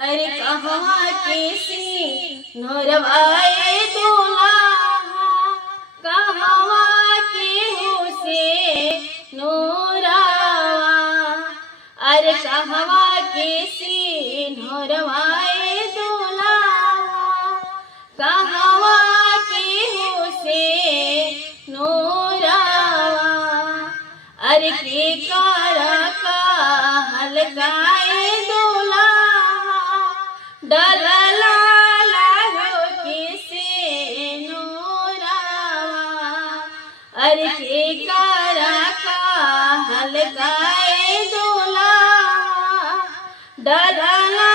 अरे कहवा केसी नोरवाए दूल्हा, कहवा के हुसे नोरावा। अरे कहवा केसी नोरवाए दूल्हा, कहवा के हुसे नोरावा। अरे के कारा का हलगाए दूल्हा, डलला लागो किसे नोरावा। अरे के कारा का हलगाए दूल्हा, डलला